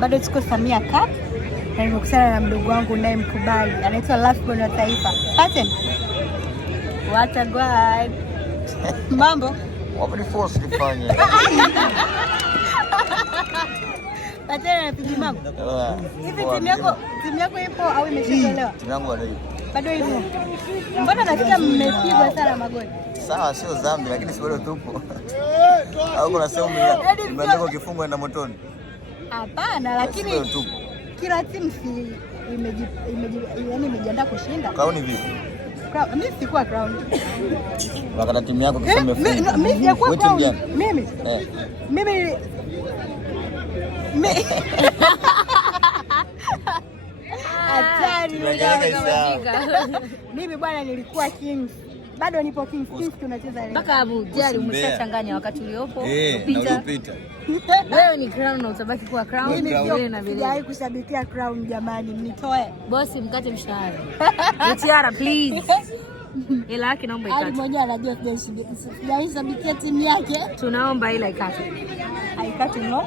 bado tuko Samia Cup na nimekutana na mdogo wangu naye mkubali, anaitwa Lafbon wa Taifa. Paten. What a god. Mambo? Wapo ni force nifanye. Paten anapiga mambo. Hivi timu yako ipo au imechelewa? Timu yangu bado ipo. Bado ipo. Mbona nasikia mmepigwa sana magoli? Sawa, sio dhambi lakini si bado tupo. Au kuna sehemu imeandikwa kifungo na motoni. Hapana, lakini kila timu si imejiandaa kushinda. Crown vipi? Mimi sikuwa crown. Wakati timu yako kisha imefunga. Mimi sijakuwa crown. Mimi. Hatari. Mimi bwana nilikuwa Kings. Bado nipo Kings tunacheza leo. Mpaka Abu Jali umeshachanganya wakati uliopo upita. Wewe ni crown na utabaki kuwa crown. Mimi sijawahi kushabikia crown jamani, mnitoe. Bosi mkate mshahara. Mtiara please. Ila yake naomba ikate. Ali mmoja anajua sijashabikia timu yake. Tunaomba ila ikate. Haikati no.